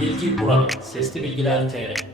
Bilgi Buranın Sesli Bilgiler TR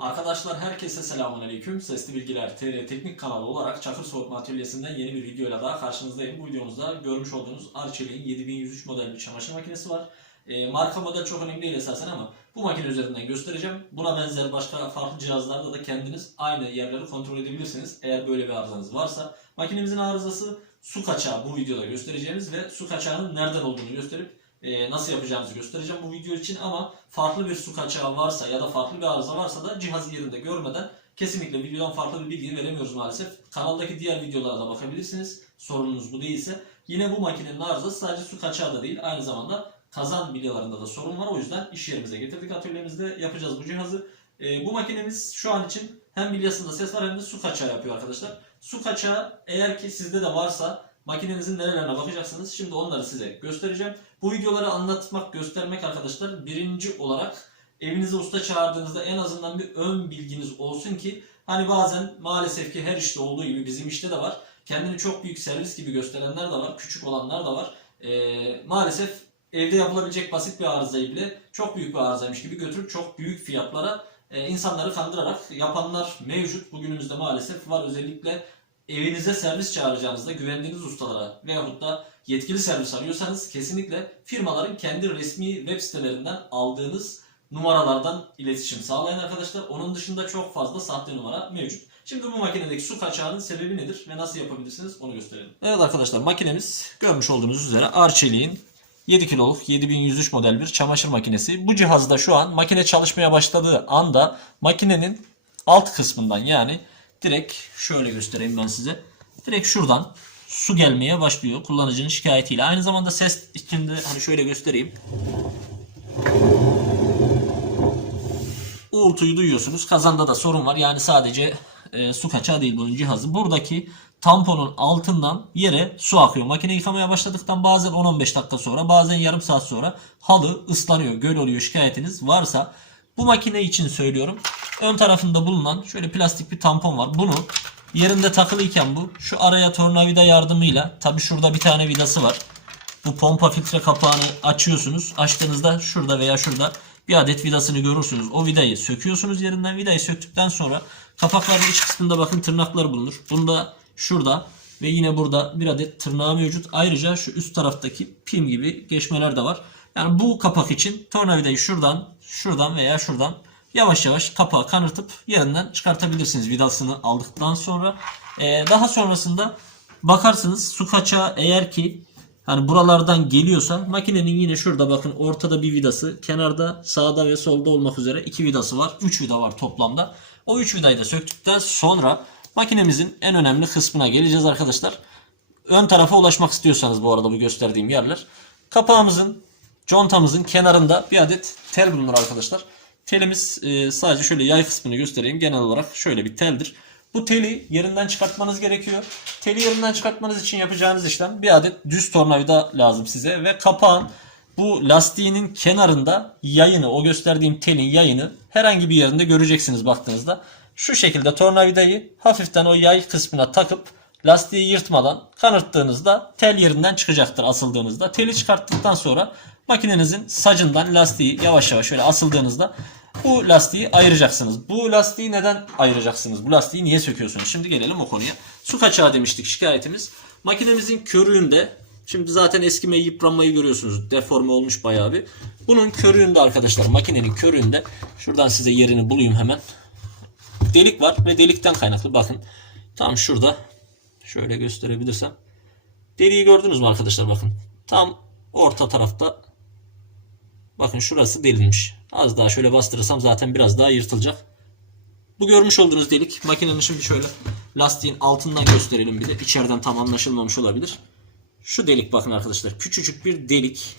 Arkadaşlar herkese selamun aleyküm. Sesli Bilgiler TR Teknik kanalı olarak Çakır Soğutma Atölyesi'nden yeni bir videoyla daha karşınızdayım. Bu videomuzda görmüş olduğunuz Arçelik'in 7103 model bir çamaşır makinesi var. E, marka model çok önemli değil esasen ama bu makine üzerinden göstereceğim. Buna benzer başka farklı cihazlarda da kendiniz aynı yerleri kontrol edebilirsiniz. Eğer böyle bir arızanız varsa. Makinemizin arızası su kaçağı bu videoda göstereceğimiz ve su kaçağının nereden olduğunu gösterip e, nasıl yapacağımızı göstereceğim bu video için ama farklı bir su kaçağı varsa ya da farklı bir arıza varsa da cihazı yerinde görmeden kesinlikle videodan farklı bir bilgi veremiyoruz maalesef. Kanaldaki diğer videolara da bakabilirsiniz. Sorununuz bu değilse. Yine bu makinenin arızası sadece su kaçağı da değil aynı zamanda kazan bilyalarında da sorun var. O yüzden iş yerimize getirdik atölyemizde yapacağız bu cihazı. E, bu makinemiz şu an için hem bilyasında ses var hem de su kaçağı yapıyor arkadaşlar. Su kaçağı eğer ki sizde de varsa makinenizin nerelerine bakacaksınız. Şimdi onları size göstereceğim. Bu videoları anlatmak, göstermek arkadaşlar birinci olarak evinize usta çağırdığınızda en azından bir ön bilginiz olsun ki hani bazen maalesef ki her işte olduğu gibi bizim işte de var. Kendini çok büyük servis gibi gösterenler de var, küçük olanlar da var. Ee, maalesef evde yapılabilecek basit bir arızayı bile çok büyük bir arızaymış gibi götürüp çok büyük fiyatlara e, insanları kandırarak yapanlar mevcut. Bugünümüzde maalesef var. Özellikle evinize servis çağıracağınızda güvendiğiniz ustalara veyahut da yetkili servis arıyorsanız kesinlikle firmaların kendi resmi web sitelerinden aldığınız numaralardan iletişim sağlayın arkadaşlar. Onun dışında çok fazla sahte numara mevcut. Şimdi bu makinedeki su kaçağının sebebi nedir ve nasıl yapabilirsiniz onu gösterelim. Evet arkadaşlar makinemiz görmüş olduğunuz üzere Arçelik'in 7 kiloluk 7103 model bir çamaşır makinesi. Bu cihazda şu an makine çalışmaya başladığı anda makinenin alt kısmından yani direkt şöyle göstereyim ben size. Direkt şuradan su gelmeye başlıyor kullanıcının şikayetiyle. Aynı zamanda ses içinde hani şöyle göstereyim. Uğultuyu duyuyorsunuz. Kazanda da sorun var. Yani sadece e, su kaçağı değil bunun cihazı. Buradaki tamponun altından yere su akıyor. Makine yıkamaya başladıktan bazen 10-15 dakika sonra bazen yarım saat sonra halı ıslanıyor. Göl oluyor şikayetiniz varsa bu makine için söylüyorum. Ön tarafında bulunan şöyle plastik bir tampon var. Bunu yerinde takılıyken bu şu araya tornavida yardımıyla tabi şurada bir tane vidası var. Bu pompa filtre kapağını açıyorsunuz. Açtığınızda şurada veya şurada bir adet vidasını görürsünüz. O vidayı söküyorsunuz yerinden. Vidayı söktükten sonra kapakların iç kısmında bakın tırnaklar bulunur. Bunda şurada ve yine burada bir adet tırnağı mevcut. Ayrıca şu üst taraftaki pim gibi geçmeler de var. Yani bu kapak için tornavidayı şuradan, şuradan veya şuradan yavaş yavaş kapağı kanırtıp yerinden çıkartabilirsiniz vidasını aldıktan sonra. Ee, daha sonrasında bakarsınız su kaçağı eğer ki hani buralardan geliyorsa makinenin yine şurada bakın ortada bir vidası, kenarda sağda ve solda olmak üzere iki vidası var. 3 vida var toplamda. O 3 vidayı da söktükten sonra makinemizin en önemli kısmına geleceğiz arkadaşlar. Ön tarafa ulaşmak istiyorsanız bu arada bu gösterdiğim yerler. Kapağımızın, contamızın kenarında bir adet tel bulunur arkadaşlar. Telimiz e, sadece şöyle yay kısmını göstereyim. Genel olarak şöyle bir teldir. Bu teli yerinden çıkartmanız gerekiyor. Teli yerinden çıkartmanız için yapacağınız işlem bir adet düz tornavida lazım size ve kapağın bu lastiğinin kenarında yayını, o gösterdiğim telin yayını herhangi bir yerinde göreceksiniz baktığınızda. Şu şekilde tornavidayı hafiften o yay kısmına takıp lastiği yırtmadan kanırttığınızda tel yerinden çıkacaktır asıldığınızda. Teli çıkarttıktan sonra makinenizin sacından lastiği yavaş yavaş şöyle asıldığınızda bu lastiği ayıracaksınız. Bu lastiği neden ayıracaksınız? Bu lastiği niye söküyorsunuz? Şimdi gelelim o konuya. Su kaçağı demiştik şikayetimiz. Makinemizin körüğünde Şimdi zaten eskimeyi yıpranmayı görüyorsunuz. Deforme olmuş bayağı bir. Bunun körüğünde arkadaşlar makinenin körüğünde şuradan size yerini bulayım hemen. Delik var ve delikten kaynaklı bakın. Tam şurada şöyle gösterebilirsem. Deliği gördünüz mü arkadaşlar bakın. Tam orta tarafta bakın şurası delinmiş. Az daha şöyle bastırırsam zaten biraz daha yırtılacak. Bu görmüş olduğunuz delik makinenin şimdi şöyle lastiğin altından gösterelim bir de. İçeriden tam anlaşılmamış olabilir. Şu delik bakın arkadaşlar. Küçücük bir delik.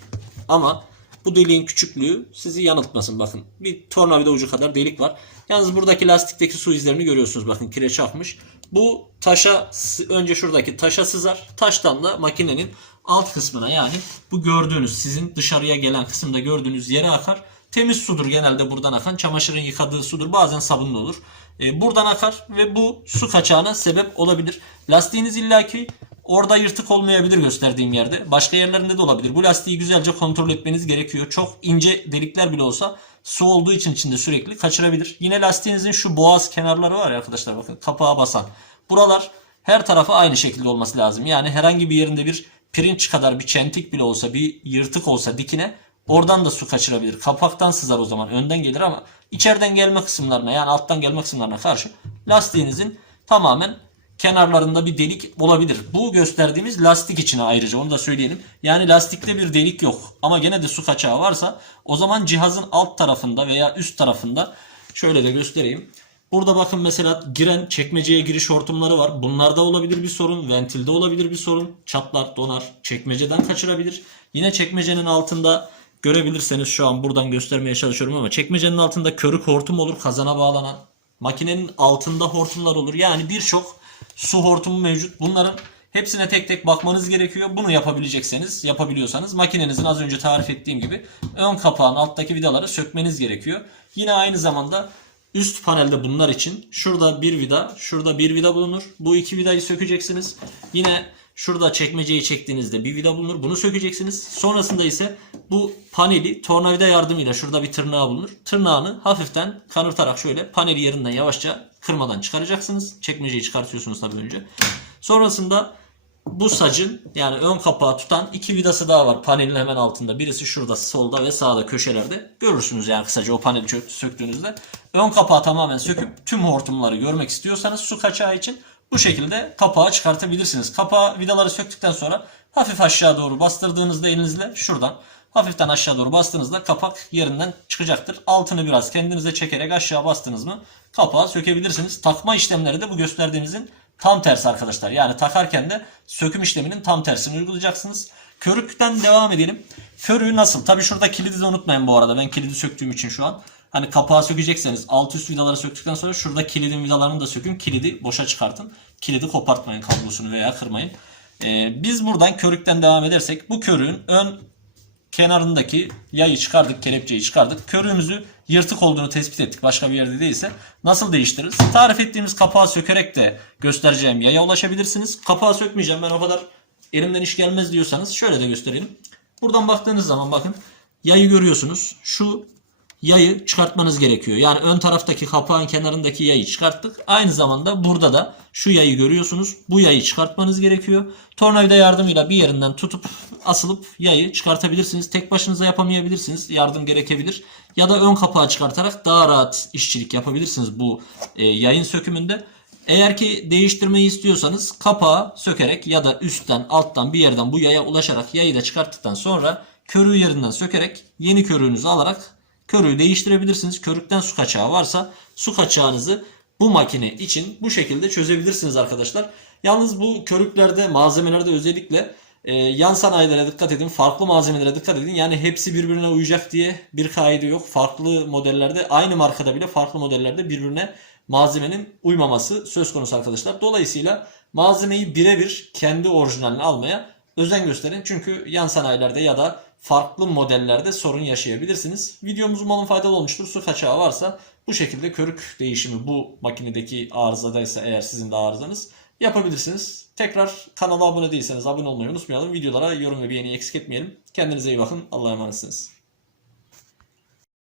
Ama bu deliğin küçüklüğü sizi yanıltmasın bakın. Bir tornavida ucu kadar delik var. Yalnız buradaki lastikteki su izlerini görüyorsunuz bakın kireç akmış. Bu taşa önce şuradaki taşa sızar. Taştan da makinenin alt kısmına yani bu gördüğünüz sizin dışarıya gelen kısımda gördüğünüz yere akar. Temiz sudur genelde buradan akan. Çamaşırın yıkadığı sudur. Bazen sabunlu olur. E, buradan akar ve bu su kaçağına sebep olabilir. Lastiğiniz illaki Orada yırtık olmayabilir gösterdiğim yerde. Başka yerlerinde de olabilir. Bu lastiği güzelce kontrol etmeniz gerekiyor. Çok ince delikler bile olsa su olduğu için içinde sürekli kaçırabilir. Yine lastiğinizin şu boğaz kenarları var ya arkadaşlar bakın kapağa basan. Buralar her tarafı aynı şekilde olması lazım. Yani herhangi bir yerinde bir pirinç kadar bir çentik bile olsa bir yırtık olsa dikine oradan da su kaçırabilir. Kapaktan sızar o zaman önden gelir ama içeriden gelme kısımlarına yani alttan gelme kısımlarına karşı lastiğinizin tamamen kenarlarında bir delik olabilir. Bu gösterdiğimiz lastik için ayrıca onu da söyleyelim. Yani lastikte bir delik yok ama gene de su kaçağı varsa o zaman cihazın alt tarafında veya üst tarafında şöyle de göstereyim. Burada bakın mesela giren çekmeceye giriş hortumları var. Bunlarda olabilir bir sorun. Ventilde olabilir bir sorun. Çatlar, donar. Çekmeceden kaçırabilir. Yine çekmecenin altında görebilirseniz şu an buradan göstermeye çalışıyorum ama çekmecenin altında körük hortum olur kazana bağlanan. Makinenin altında hortumlar olur. Yani birçok su hortumu mevcut. Bunların hepsine tek tek bakmanız gerekiyor. Bunu yapabilecekseniz, yapabiliyorsanız makinenizin az önce tarif ettiğim gibi ön kapağın alttaki vidaları sökmeniz gerekiyor. Yine aynı zamanda üst panelde bunlar için şurada bir vida, şurada bir vida bulunur. Bu iki vidayı sökeceksiniz. Yine şurada çekmeceyi çektiğinizde bir vida bulunur. Bunu sökeceksiniz. Sonrasında ise bu paneli tornavida yardımıyla şurada bir tırnağı bulunur. Tırnağını hafiften kanırtarak şöyle paneli yerinden yavaşça kırmadan çıkaracaksınız. Çekmeceyi çıkartıyorsunuz tabii önce. Sonrasında bu sacın yani ön kapağı tutan iki vidası daha var panelin hemen altında. Birisi şurada solda ve sağda köşelerde. Görürsünüz yani kısaca o paneli söktüğünüzde. Ön kapağı tamamen söküp tüm hortumları görmek istiyorsanız su kaçağı için bu şekilde kapağı çıkartabilirsiniz. Kapağı vidaları söktükten sonra hafif aşağı doğru bastırdığınızda elinizle şuradan hafiften aşağı doğru bastığınızda kapak yerinden çıkacaktır. Altını biraz kendinize çekerek aşağı bastınız mı kapağı sökebilirsiniz. Takma işlemleri de bu gösterdiğimizin Tam tersi arkadaşlar. Yani takarken de söküm işleminin tam tersini uygulayacaksınız. Körükten devam edelim. Körüğü nasıl? Tabii şurada kilidi de unutmayın bu arada. Ben kilidi söktüğüm için şu an. Hani kapağı sökecekseniz alt üst vidaları söktükten sonra şurada kilidin vidalarını da sökün. Kilidi boşa çıkartın. Kilidi kopartmayın kablosunu veya kırmayın. Ee, biz buradan körükten devam edersek bu körüğün ön kenarındaki yayı çıkardık, kelepçeyi çıkardık. Körüğümüzü yırtık olduğunu tespit ettik. Başka bir yerde değilse nasıl değiştiririz? Tarif ettiğimiz kapağı sökerek de göstereceğim yaya ulaşabilirsiniz. Kapağı sökmeyeceğim ben o kadar elimden iş gelmez diyorsanız şöyle de gösterelim. Buradan baktığınız zaman bakın yayı görüyorsunuz. Şu yayı çıkartmanız gerekiyor. Yani ön taraftaki kapağın kenarındaki yayı çıkarttık. Aynı zamanda burada da şu yayı görüyorsunuz. Bu yayı çıkartmanız gerekiyor. Tornavida yardımıyla bir yerinden tutup asılıp yayı çıkartabilirsiniz. Tek başınıza yapamayabilirsiniz. Yardım gerekebilir. Ya da ön kapağı çıkartarak daha rahat işçilik yapabilirsiniz bu e, yayın sökümünde. Eğer ki değiştirmeyi istiyorsanız kapağı sökerek ya da üstten alttan bir yerden bu yaya ulaşarak yayı da çıkarttıktan sonra körüğü yerinden sökerek yeni körüğünüzü alarak körüğü değiştirebilirsiniz. Körükten su kaçağı varsa su kaçağınızı bu makine için bu şekilde çözebilirsiniz arkadaşlar. Yalnız bu körüklerde malzemelerde özellikle e, yan sanayilere dikkat edin. Farklı malzemelere dikkat edin. Yani hepsi birbirine uyacak diye bir kaide yok. Farklı modellerde aynı markada bile farklı modellerde birbirine malzemenin uymaması söz konusu arkadaşlar. Dolayısıyla malzemeyi birebir kendi orijinalini almaya özen gösterin. Çünkü yan sanayilerde ya da farklı modellerde sorun yaşayabilirsiniz. Videomuz umarım faydalı olmuştur. Su kaçağı varsa bu şekilde körük değişimi bu makinedeki arızadaysa eğer sizin de arızanız yapabilirsiniz. Tekrar kanala abone değilseniz abone olmayı unutmayalım. Videolara yorum ve beğeni eksik etmeyelim. Kendinize iyi bakın. Allah'a emanetsiniz.